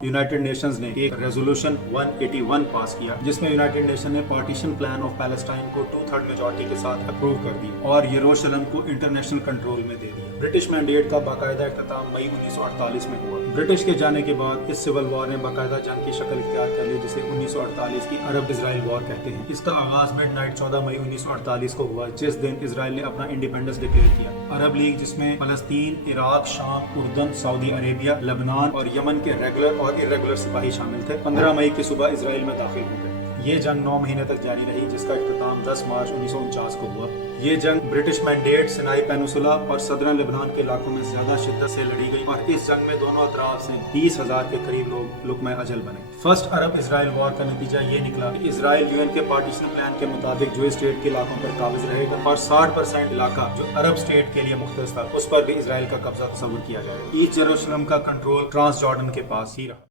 United Nations ने एक resolution 181 पास किया जिसमें यूनाइटेड नेशन ने पार्टीशन प्लान ऑफ पैलेस्टाइन को 2/3 मेजॉरिटी के साथ अप्रूव कर दिया और यरूशलेम को इंटरनेशनल कंट्रोल में दे दिया। ब्रिटिश मैंडेट का बाकायदा इख्तिताम मई 1948 में हुआ। ब्रिटिश के जाने के बाद इस सिविल वॉर ने बाकायदा जंग की शक्ल इख्तियार कर ली जिसे 1948 की अरब इजराइल वॉर कहते हैं। इसका आगाज मिडनाइट 14 मई 1948 को हुआ जिस दिन इजराइल ने अपना इंडिपेंडेंस डिक्लेयर किया। अरब लीग जिसमें फलस्तीन, इराक, शाम, उर्दन, सऊदी अरेबिया, लेबनान और यमन के रेगुलर और इरेगुलर सिपाही शामिल थे, 15 मई की सुबह इजराइल में दाखिल हो गए। ये जंग 9 महीने तक जारी रही जिसका इख्तिताम 10 मार्च 1949 को हुआ। ये जंग ब्रिटिश मैंडेट, सिनाई पेनिनसुला और सदरन लेबनान के इलाकों में ज्यादा शिद्दत से लड़ी गई और इस जंग में दोनों अतराफ से 20,000 के करीब लोग लुकमा अजल बने। फर्स्ट अरब इजराइल वॉर का नतीजा ये निकला कि इजराइल यूएन के पार्टीशन प्लान के मुताबिक जो स्टेट के इलाकों पर काबिज रहेगा और 60% इलाका जो अरब स्टेट के लिए मुख्तस था उस पर भी इजराइल का कब्जा तस्वुर किया जाएगा। ईस्ट यरूशलेम का कंट्रोल ट्रांस जॉर्डन के पास ही रहा।